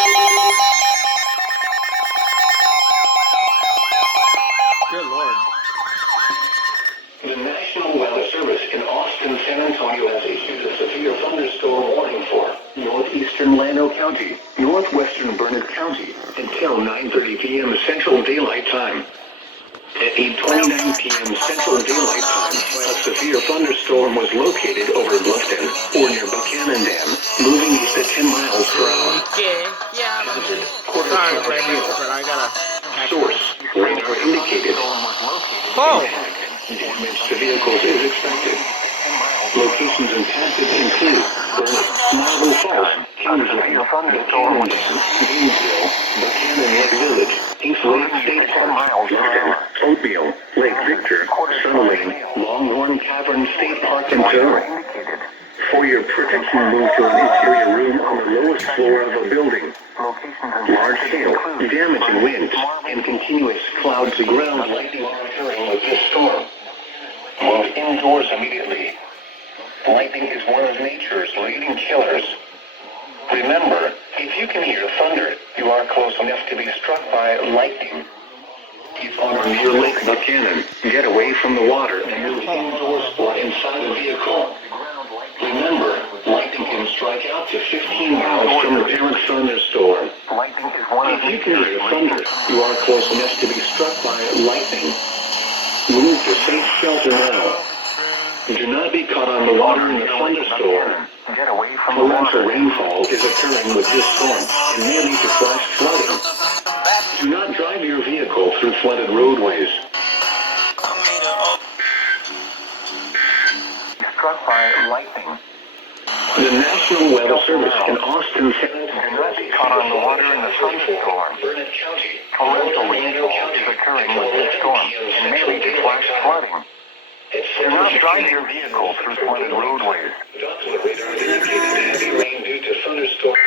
Good Lord. The National Weather Service in Austin, San Antonio has issued a severe thunderstorm warning for northeastern Llano County, northwestern Burnett County until 9:30 p.m. Central Daylight Time. At 8:29 p.m. Central Daylight Time, a severe thunderstorm was located over Bluffton or near Buchanan Dam, moving east at 10 miles per hour. Yeah, Sorry, but I gotta catch Source, radar indicated. Oh! Damage to vehicles is expected. Locations impacted include Burnett, Marble Falls, Kingsland, Buchanan Dam, Gainesville, Buchanan Lake Village, East Lake State Park, Bluffton, Oatmeal, Lake Victor, Sun Lane, Longhorn Cavern State Park, and Turner. For your protection, move to an interior room on the lowest floor of a building. Large hail, damaging winds, and continuous cloud-to-ground lightning are occurring with this storm. Move indoors immediately. Lightning is one of nature's leading killers. Remember, if you can hear thunder, you are close enough to be struck by lightning. If on or near Lake Buchanan, get away from the water and move indoors or inside a vehicle. Remember, lightning can strike out to 15 miles from the parent thunderstorm. If you can hear thunder, you are close enough to be struck by lightning. Move to safe shelter now. Do not be caught on the water in the thunderstorm. Torrential rainfall is occurring with this storm and may lead to flash flooding. Do not drive your vehicle through flooded roadways. Struck by lightning. The National Weather Service in Austin, San Antonio, caught on the water in the thunderstorm. Burnett County, torrential rainfall is occurring with this storm and may lead to flash flooding. Do not drive your vehicle through flooded roadways. Doppler radar indicated heavy rain due to thunderstorms.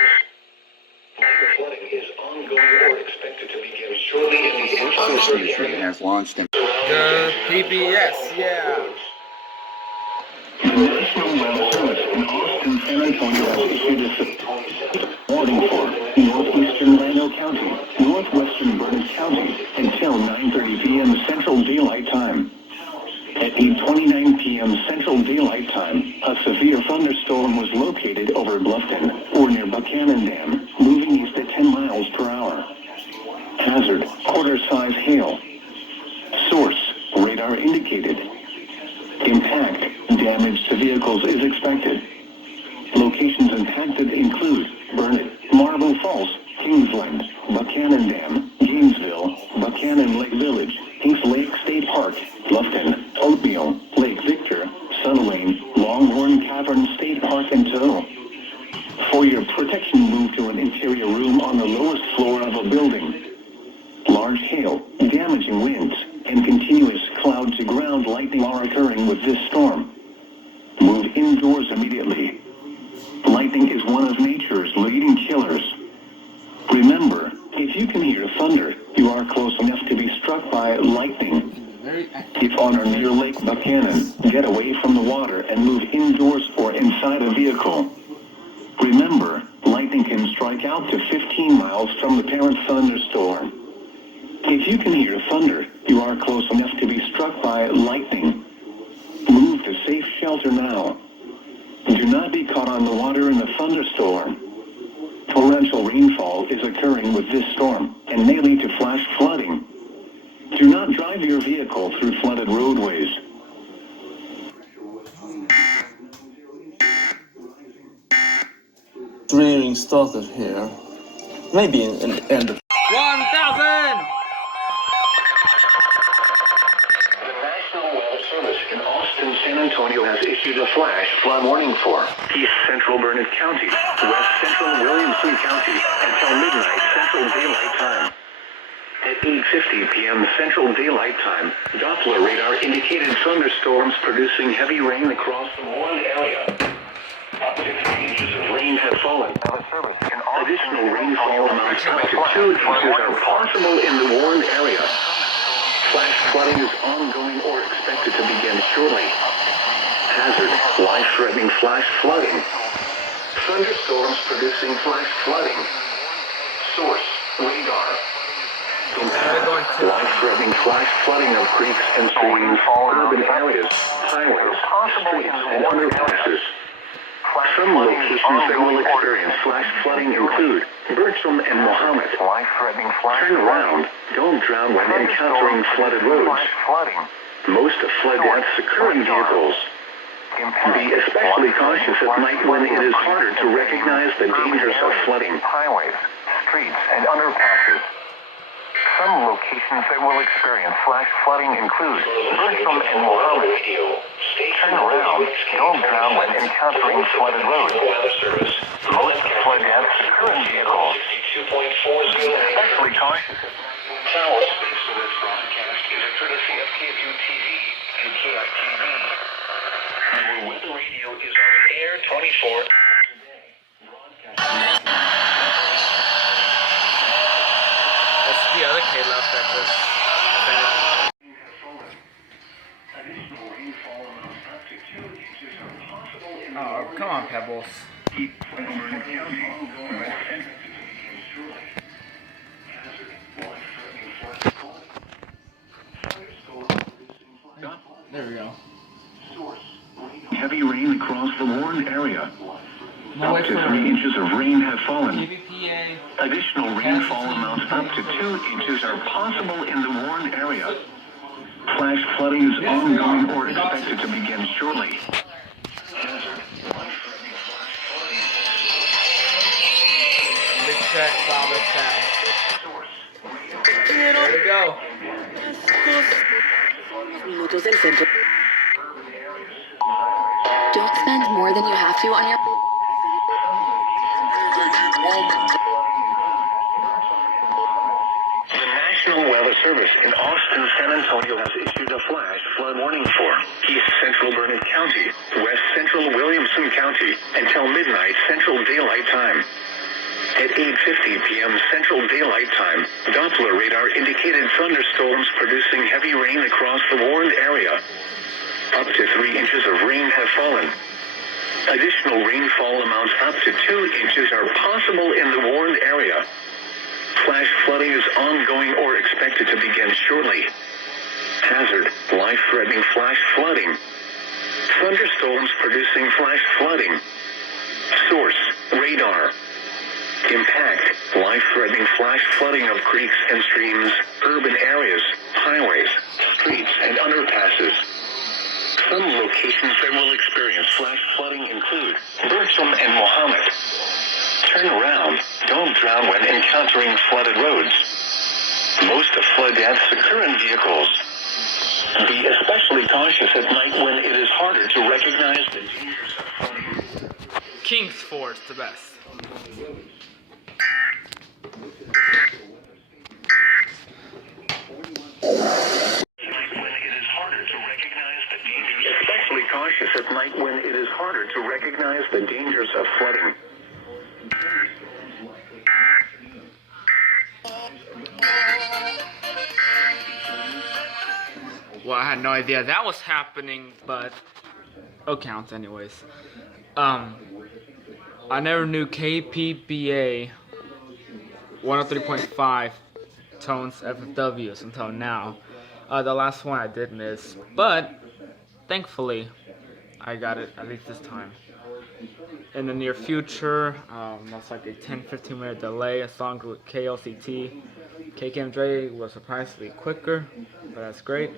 Minor flooding is ongoing or expected to begin shortly in the Austin area. Has launched in The PBS, yeah. The National Weather Service in Austin, San Antonio has issued a warning for northeastern Llano County, northwestern Burnett County until 9:30 p.m. Central Daylight Time. At 8:29 p.m. Central Daylight Time, a severe thunderstorm was located over Bluffton or near Buchanan Dam, moving east at 10 miles per hour. Hazard, quarter-size hail. Source, radar indicated. Impact, damage to vehicles is expected. Locations impacted include Burnett, Marble Falls, Kingsland, Buchanan Dam, Gainesville, Buchanan Lake Village, East Lake State Park, Bluffton, Oatmeal, Lake Victor, Sun Lane, Longhorn Cavern State Park, and Turner. For your protection, move to an interior room on the lowest floor of a building. Large hail, damaging winds, and continuous cloud-to-ground lightning are occurring with this storm. Move indoors immediately. Lightning is one of nature's leading killers. Remember, if you can hear thunder, you are close enough to be struck by lightning. If on or near Lake Buchanan, get away from the water and move indoors or inside a vehicle. Remember, lightning can strike out to 15 miles from the parent thunderstorm. If you can hear thunder, you are close enough to be struck by lightning. Move to safe shelter now. Do not be caught on the water in the thunderstorm. Torrential rainfall is occurring with this storm and may lead to flash flooding. Do not drive your vehicle through flooded roadways. Drilling started here. Maybe in the end of 1,000! The National Weather Service in Austin, San Antonio has issued a flash flood warning for East Central Burnett County, West Central Williamson County until midnight Central Daylight Time. At 8:50 p.m. Central Daylight Time, Doppler radar indicated thunderstorms producing heavy rain across the warned area. Up to 3 inches of rain have fallen. Additional rainfall amounts up to 2 inches are possible in the warned area. Flash flooding is ongoing or expected to begin shortly. Hazard, life-threatening flash flooding. Thunderstorms producing flash flooding. Radar. They're going to. Life-threatening flash flooding of creeks and streams, urban areas, highways, streets, and underpasses. Some locations that will experience flash flooding include Bertram and Mohammed. Turn around. Don't drown when encountering flooded roads. Most flood deaths occur in vehicles. Be especially cautious at night when it is harder to recognize the dangers of flooding. Highways, streets, and underpasses. Some locations that will experience flash flooding include Bertram and Mohammed. Turn around. Don't drown when encountering flooded roads. Most flood deaths occur in vehicles. Especially cautious. Tower space for this broadcast is a courtesy of KVU TV and KITV. Your weather radio is on the air 24 hours a day. That's the other K left that just finished. Additional rainfall amounts up to 2 inches are possible in Oh, come on, Pebbles. There we go. Heavy rain across the warned area. No, Up to 3 inches of rain have fallen. PVPA. Additional rainfall amounts up to 2 inches are possible in the warned area. Flash flooding is ongoing or expected to begin shortly. Big check, Father Sound. There we go. Minutos del centro. Don't spend more than you have to on your... The National Weather Service in Austin, San Antonio has issued a flash flood warning for East Central Burnett County, West Central Williamson County, until midnight Central Daylight Time. At 8:50 p.m. Central Daylight Time, Doppler radar indicated thunderstorms producing heavy rain across the warned area. Up to 3 inches of rain have fallen. Additional rainfall amounts up to 2 inches are possible in the warned area. Flash flooding is ongoing or expected to begin shortly. Hazard, life-threatening flash flooding. Thunderstorms producing flash flooding. Source, radar. Impact, life-threatening flash flooding of creeks and streams, urban areas, highways, streets, and underpasses. Some locations that will experience flash flooding include Bertram and Mohammed. Turn around. Don't drown when encountering flooded roads. Most flood deaths occur in vehicles. Be especially cautious at night when it is harder to recognize the dangers of flooding. Kingsford's the best. Especially cautious at night when it is harder to recognize the dangers of flooding. Well, I had no idea that was happening, but it counts anyways. I never knew KPBA 103.5 tones FFWs until now. The last one I did miss, but thankfully I got it at least this time. In the near future, that's like a 10-15 minute delay. A song with KLCT. KKMJ was surprisingly quicker, but that's great.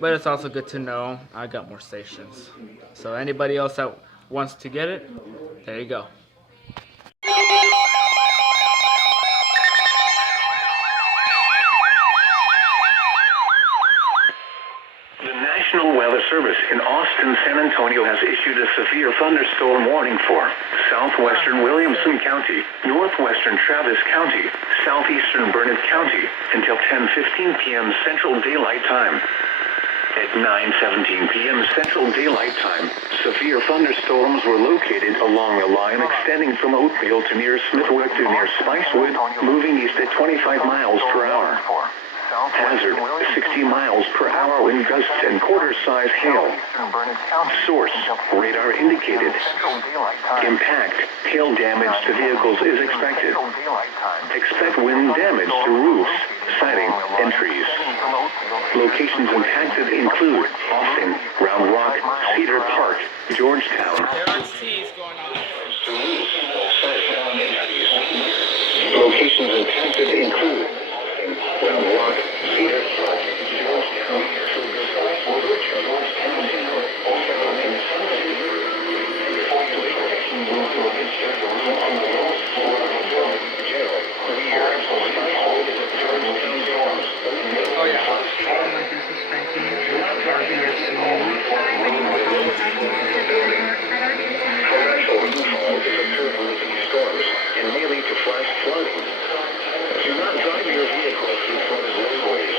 But it's also good to know I got more stations. So anybody else that wants to get it, there you go. The National Weather Service in Austin, San Antonio has issued a severe thunderstorm warning for southwestern Williamson County, northwestern Travis County, southeastern Burnett County until 10:15 p.m. Central Daylight Time. At 9:17 p.m. Central Daylight Time, severe thunderstorms were located along a line extending from Oatmeal to near Smithwood to near Spicewood, moving east at 25 miles per hour. Hazard, 60 miles per hour wind gusts and quarter-size hail. Source, radar indicated. Impact, hail damage to vehicles is expected. Expect wind damage to roofs, siding, and trees. Locations impacted include Austin, Round Rock, Cedar Park, Georgetown. There are T's going on. Locations impacted include Round Rock, Cedar Park, Georgetown. Oh yeah. Storms and may lead to flash flooding. Do not drive your vehicle through flooded roadways.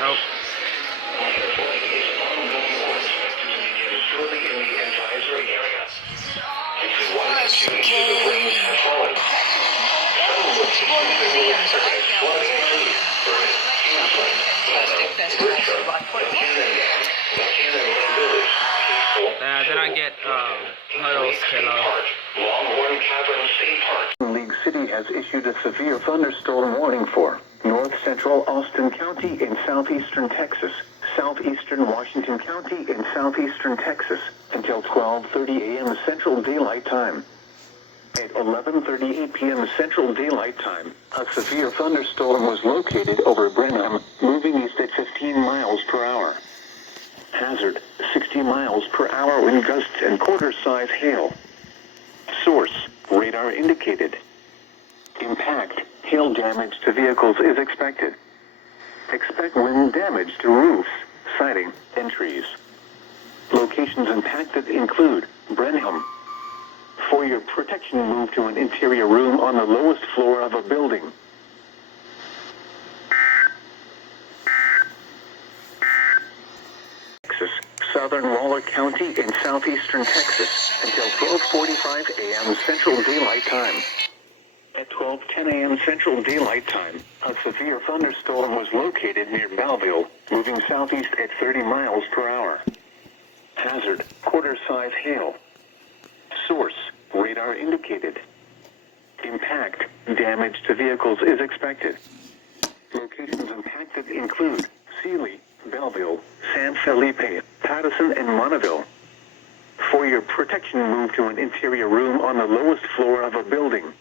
Nope. Then I get puddles, kiddo. League City has issued a severe thunderstorm warning for north central Austin County in southeastern Texas, southeastern Washington County in southeastern Texas until 12:30 a.m. Central Daylight Time. At 11:38 p.m. Central Daylight Time, a severe thunderstorm was located over Brenham, moving east at 15 miles per hour. Hazard, 60 miles per hour wind gusts and quarter-size hail. Source, radar indicated. Impact, hail damage to vehicles is expected. Expect wind damage to roofs, siding, and trees. Locations impacted include Brenham. For your protection, move to an interior room on the lowest floor of a building. Texas, southern Waller County in southeastern Texas until 12:45 a.m. Central Daylight Time. At 12:10 a.m. Central Daylight Time, a severe thunderstorm was located near Belleville, moving southeast at 30 miles per hour. Hazard, quarter-size hail. Source, radar indicated. Impact, damage to vehicles is expected. Locations impacted include Sealy, Belleville, San Felipe, Patterson, and Monaville. For your protection, move to an interior room on the lowest floor of a building.